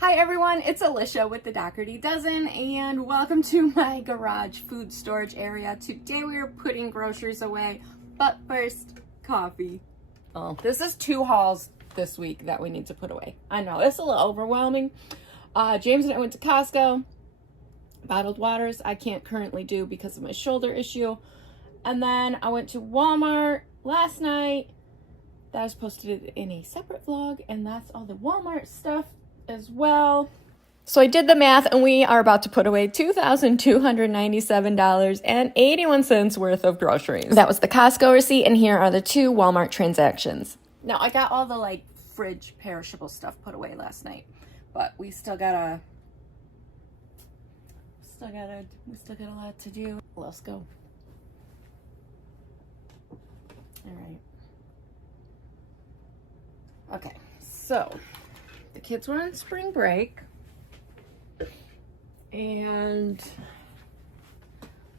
Hi everyone, it's Alicia with the Dougherty Dozen and welcome to my garage food storage area. Today we are putting groceries away, but first, coffee. Oh, this is 2 hauls this week that we need to put away. I know, it's a little overwhelming. James and I went to Costco. Bottled waters I can't currently do because of my shoulder issue. And then I went to Walmart last night. That was posted in a separate vlog, and that's all the Walmart stuff as well. So I did the math and we are about to put away $2,297.81 worth of groceries. That was the Costco receipt, and here are the 2 Walmart transactions. Now I got all the fridge perishable stuff put away last night, but we still got a lot to do. Let's go. All right. Okay, so the kids were on spring break, and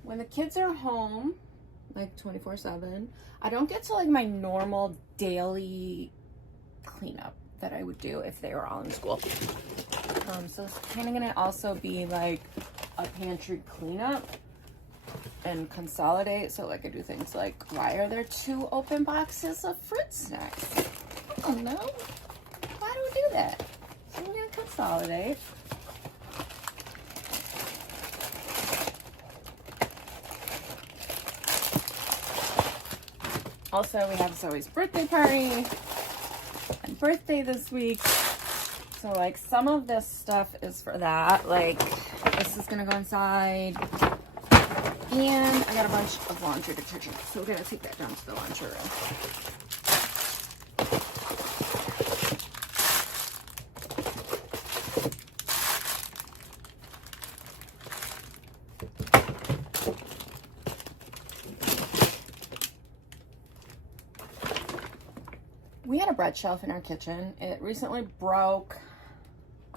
when the kids are home, 24/7, I don't get to my normal daily cleanup that I would do if they were all in school. So it's kind of gonna also be a pantry cleanup and consolidate. So I do things like, why are there 2 open boxes of fruit snacks? I don't know. Why do we do that? So we're gonna consolidate. Also, we have Zoe's birthday party and birthday this week. So some of this stuff is for that. This is gonna go inside. And I got a bunch of laundry detergent. So we're gonna take that down to the laundry room. We had a bread shelf in our kitchen. It recently broke.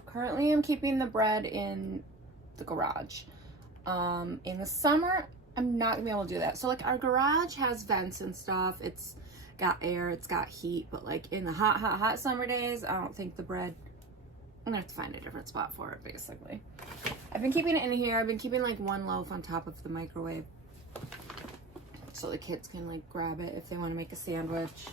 Currently, I'm keeping the bread in the garage. In the summer, I'm not gonna be able to do that. So our garage has vents and stuff. It's got air, it's got heat, but in the hot summer days, I don't think the bread, I'm gonna have to find a different spot for it, basically. I've been keeping it in here. I've been keeping 1 loaf on top of the microwave so the kids can grab it if they want to make a sandwich.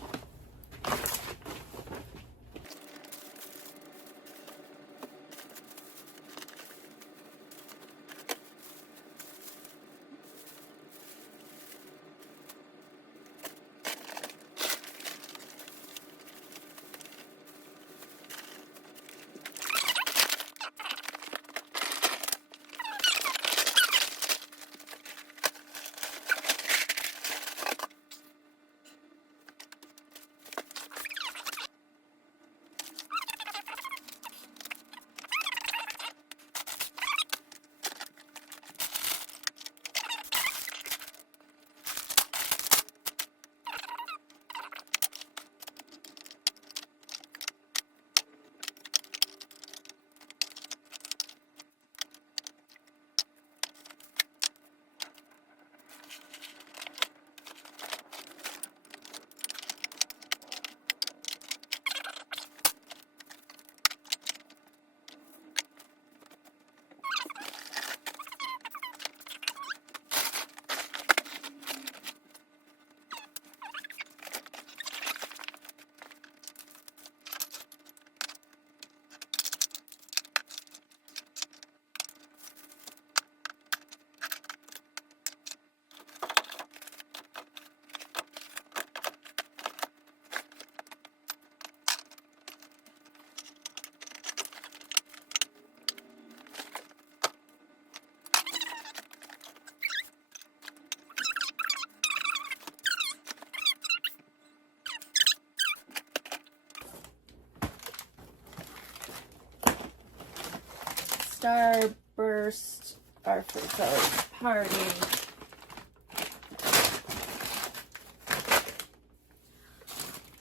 Starburst are for Zoe's party.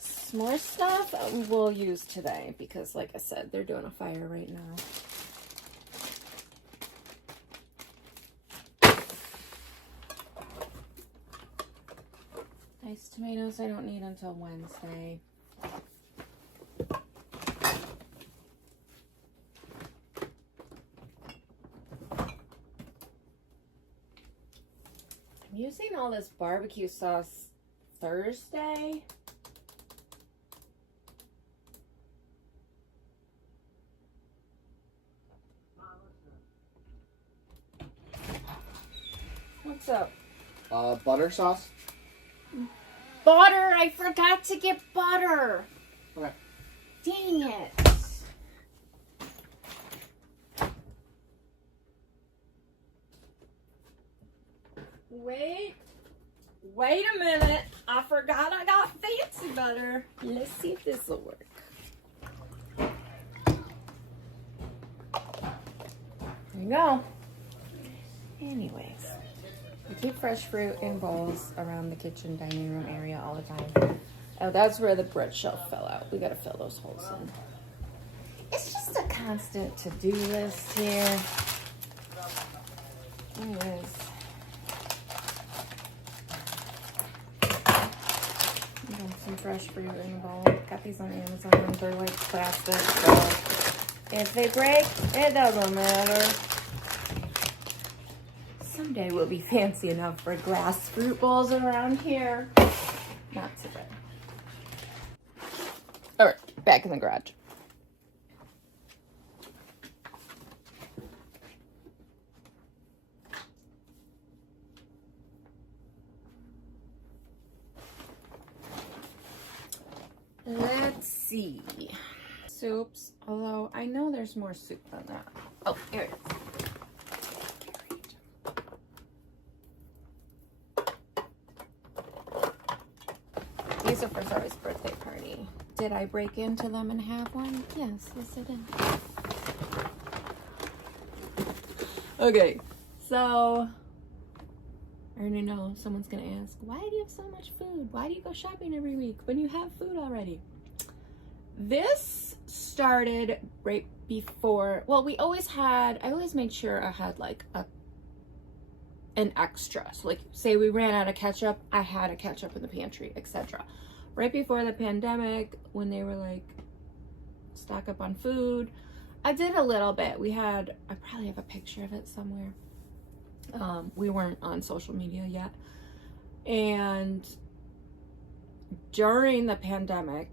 Some more stuff we'll use today because, like I said, they're doing a fire right now. Diced tomatoes I don't need until Wednesday. using all this barbecue sauce Thursday. What's up? Butter sauce. Butter! I forgot to get butter. Okay. Dang it. Wait a minute. I forgot I got fancy butter. Let's see if this will work. There you go. Anyways, we keep fresh fruit in bowls around the kitchen dining room area all the time. Oh, that's where the bread shelf fell out. We gotta fill those holes in. It's just a constant to-do list here. Anyways. Some fresh fruit in the bowl. Got these on Amazon. They're like plastic, so if they break, it doesn't matter. Someday we'll be fancy enough for glass fruit bowls around here. Not today. Alright, back in the garage. Let's see. Soups, although I know there's more soup than that. Oh, here it is. These are for Zoe's birthday party. Did I break into them and have one? Yes, I did. Okay, so I already know someone's gonna ask, why do you have so much food? Why do you go shopping every week when you have food already? This started right before, well, I always made sure I had like an extra. So like, say we ran out of ketchup, I had a ketchup in the pantry, etc. Right before the pandemic, when they were like, stock up on food, I did a little bit. I probably have a picture of it somewhere. We weren't on social media yet. And during the pandemic,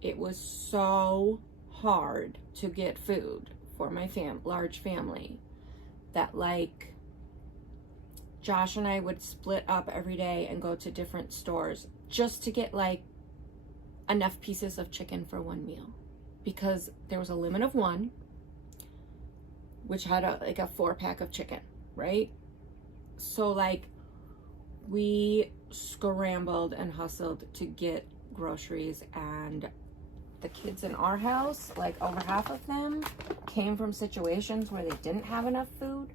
it was so hard to get food for my large family that like Josh and I would split up every day and go to different stores just to get like enough pieces of chicken for one meal, because there was a limit of one, which had a 4-pack of chicken, right? So like we scrambled and hustled to get groceries, and the kids in our house, like over half of them came from situations where they didn't have enough food,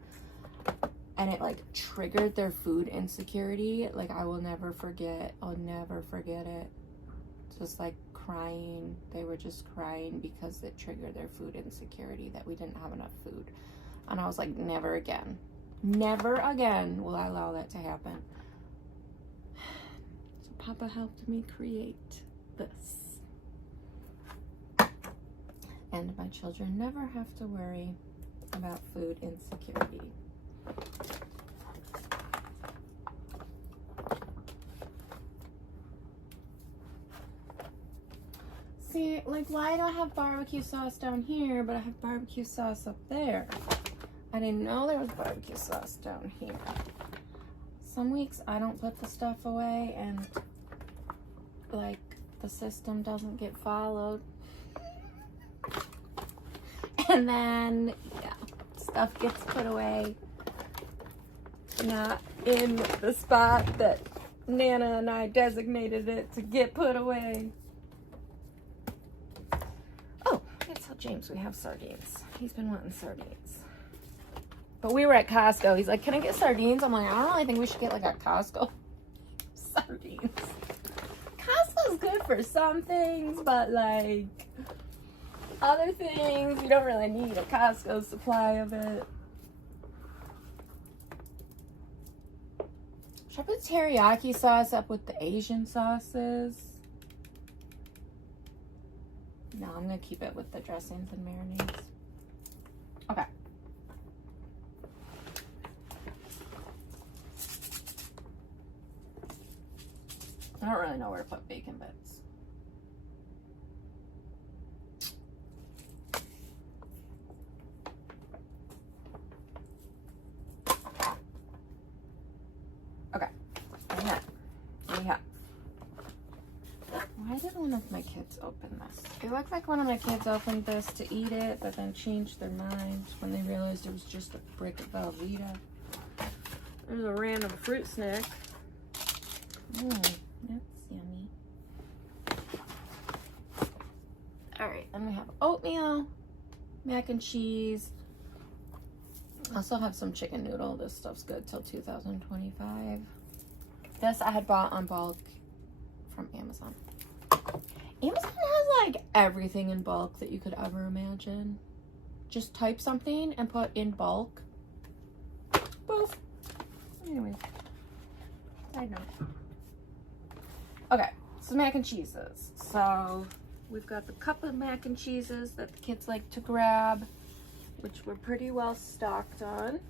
and it like triggered their food insecurity. Like I'll never forget it. Just like crying. They were just crying because it triggered their food insecurity that we didn't have enough food. And I was like, never again will I allow that to happen. So Papa helped me create this. And my children never have to worry about food insecurity. See, like, why do I have barbecue sauce down here, but I have barbecue sauce up there? I didn't know there was barbecue sauce down here. Some weeks I don't put the stuff away and, like, the system doesn't get followed. And then, yeah, stuff gets put away. Not in the spot that Nana and I designated it to get put away. Oh, I gotta tell James we have sardines. He's been wanting sardines. But we were at Costco. He's like, can I get sardines? I'm like, I don't really think we should get like a Costco sardines. Costco's good for some things, but like other things, you don't really need a Costco supply of it. Should I put teriyaki sauce up with the Asian sauces? No, I'm going to keep it with the dressings and marinades. Okay. I don't really know where to put bacon bits. Okay, yeah. Why did one of my kids open this? It looked like one of my kids opened this to eat it, but then changed their minds when they realized it was just a brick of Velveeta. There's a random fruit snack. That's yummy. Alright, and we have oatmeal, mac and cheese. I also have some chicken noodle. This stuff's good till 2025. This I had bought on bulk from Amazon. Amazon has like everything in bulk that you could ever imagine. Just type something and put in bulk. Boof. Anyway, side note. Okay, so mac and cheeses. So we've got the cup of mac and cheeses that the kids like to grab, which we're pretty well stocked on.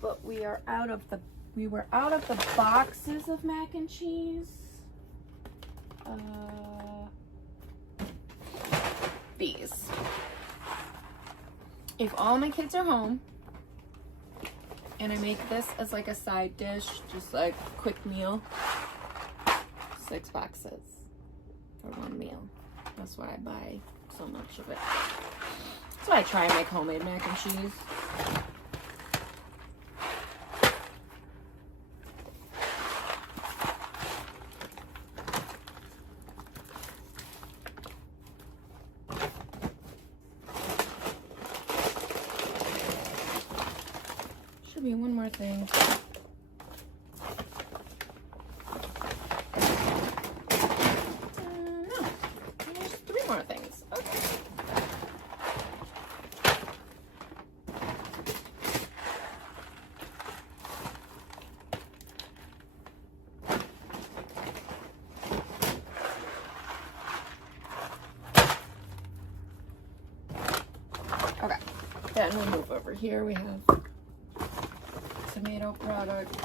But we were out of the boxes of mac and cheese. These. If all my kids are home and I make this as like a side dish, just like a quick meal, 6 boxes for 1 meal. That's why I buy so much of it. That's why I try and make homemade mac and cheese. Should be one more thing. No, there's 3 more things. Okay. Okay, then we move over here. We have tomato products.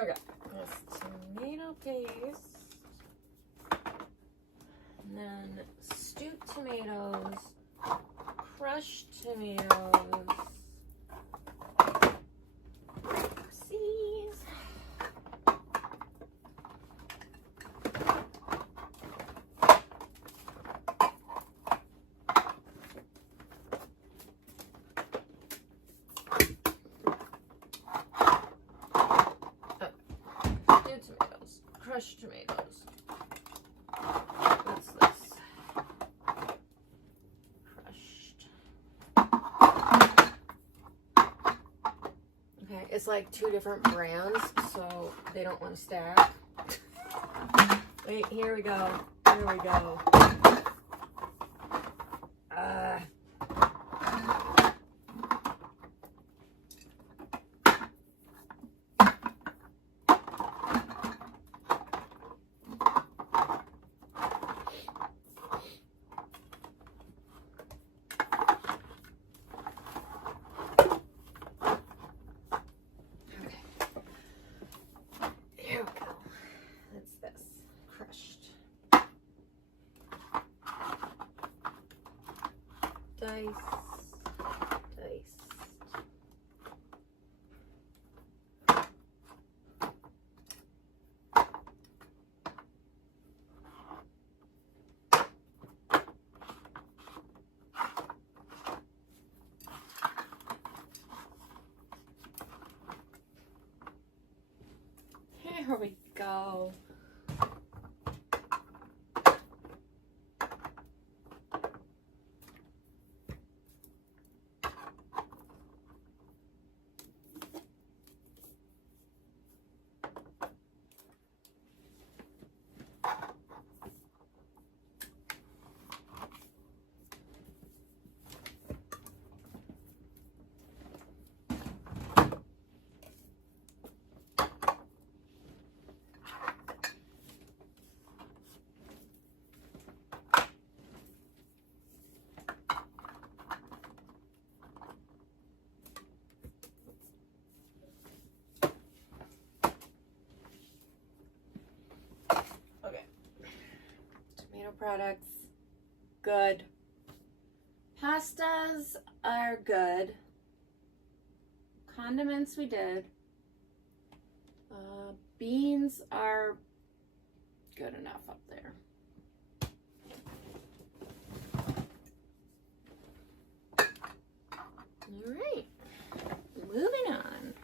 Okay, this tomato paste, and then stewed tomatoes, crushed tomatoes, oopsies. it's like 2 different brands, so they don't want to stack. Wait, here we go. Here we go. Dice. Here we go. Products, good. Pastas are good. Condiments we did. Beans are good enough up there. All right, moving on.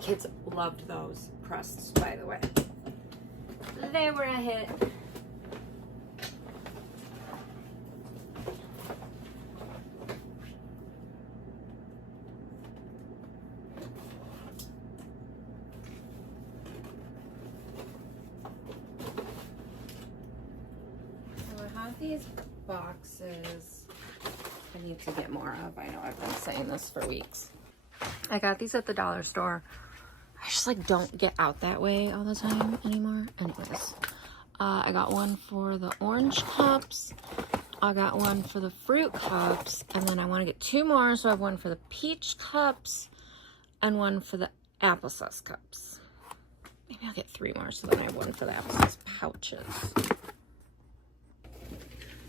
Kids loved those crusts, by the way. They were a hit. got these boxes I need to get more of. I know I've been saying this for weeks. I got these at the dollar store. I just like don't get out that way all the time anymore. Anyways, I got one for the orange cups. I got one for the fruit cups. And then I want to get 2 more. So I have one for the peach cups and one for the applesauce cups. Maybe I'll get 3 more so then I have one for the applesauce pouches.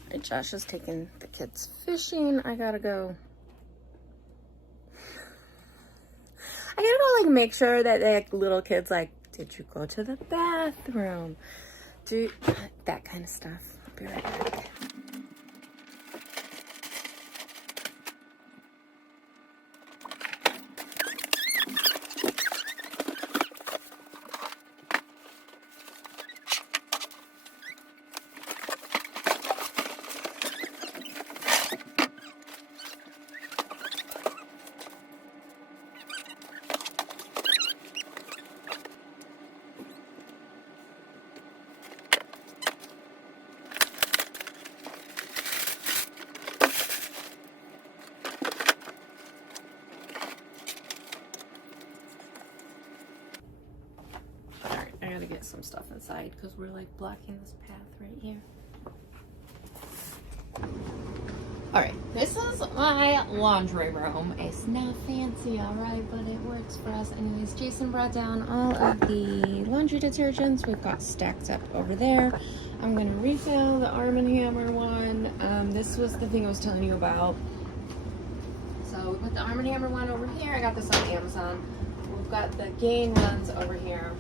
Alright, Josh is taking the kids fishing. I gotta go like make sure that like little kids like, did you go to the bathroom? Do that kind of stuff. I'll be right back. I gotta get some stuff inside because we're like blocking this path right here. Alright, this is my laundry room. It's not fancy, alright, but it works for us. Anyways, Jason brought down all of the laundry detergents we've got stacked up over there. I'm gonna refill the Arm & Hammer one. This was the thing I was telling you about. So we put the Arm & Hammer one over here. I got this on Amazon. We've got the Gain ones over here.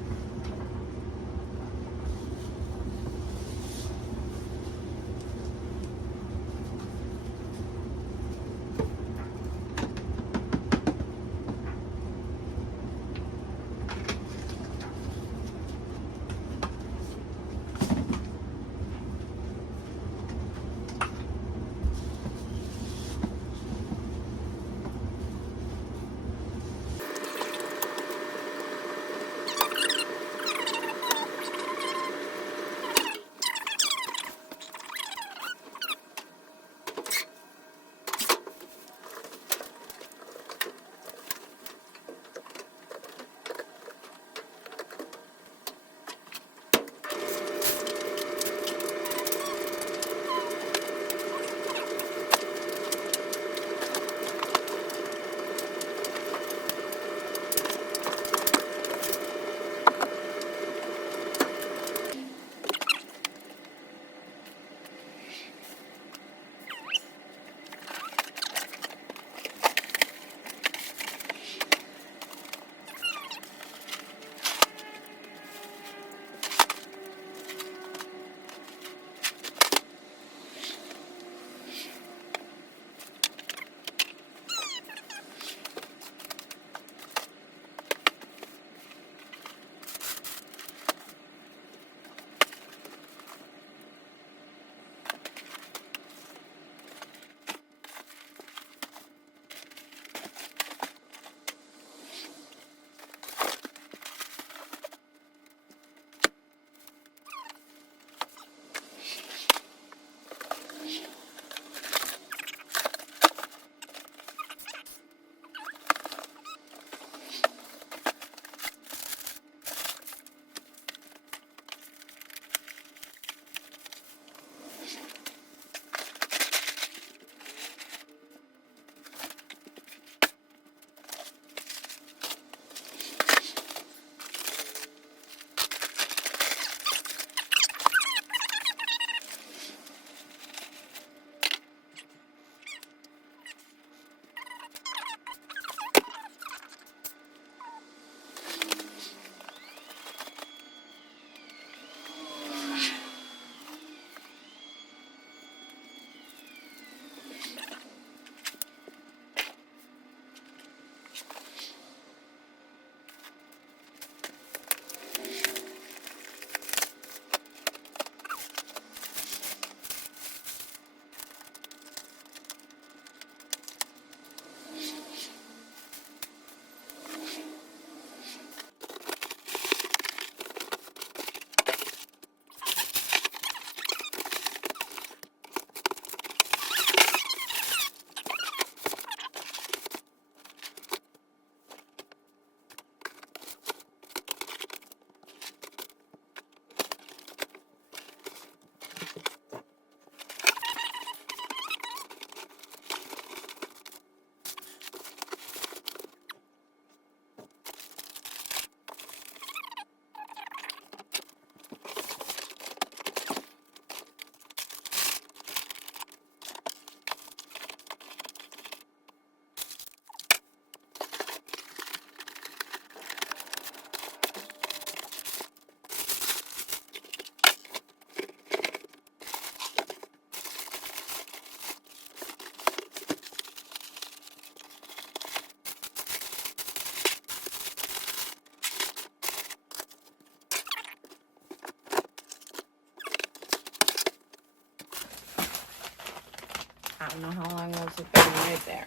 I don't know how long those have been right there.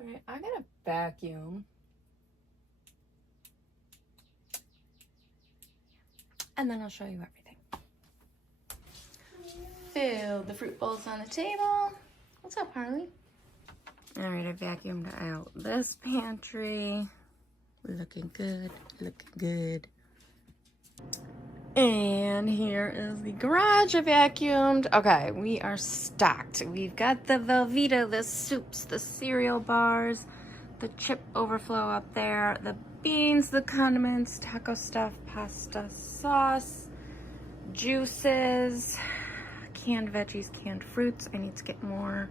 All right, I gotta vacuum. And then I'll show you everything. Fill the fruit bowls on the table. What's up, Harley? All right, I vacuumed out this pantry. Looking good, looking good. And here is the garage I vacuumed. Okay, we are stocked. We've got the Velveeta, the soups, the cereal bars, the chip overflow up there, the beans, the condiments, taco stuff, pasta sauce, juices, canned veggies, canned fruits. I need to get more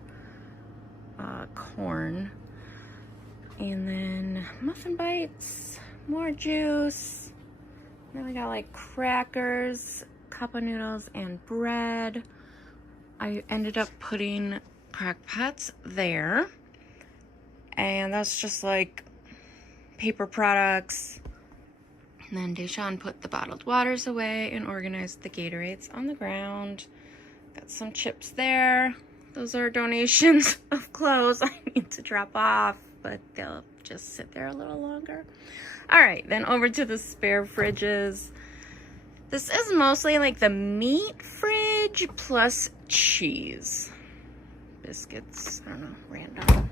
corn. And then muffin bites, more juice. Then we got like crackers, cup of noodles, and bread. I ended up putting crock pots there. And that's just like paper products. And then Deshawn put the bottled waters away and organized the Gatorades on the ground. Got some chips there. Those are donations of clothes I need to drop off, but they'll just sit there a little longer. All right, then over to the spare fridges. This is mostly like the meat fridge plus cheese. Biscuits, I don't know, random.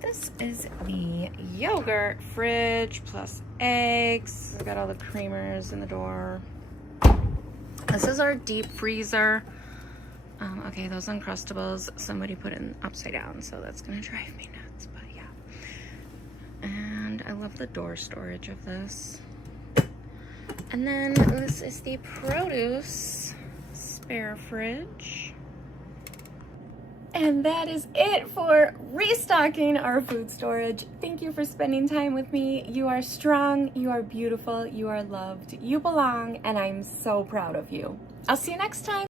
This is the yogurt fridge plus eggs. I got all the creamers in the door. This is our deep freezer. Okay, those Uncrustables, somebody put it upside down, so that's gonna drive me nuts, but yeah. And I love the door storage of this. And then this is the produce spare fridge. And that is it for restocking our food storage. Thank you for spending time with me. You are strong, you are beautiful, you are loved, you belong, and I'm so proud of you. I'll see you next time.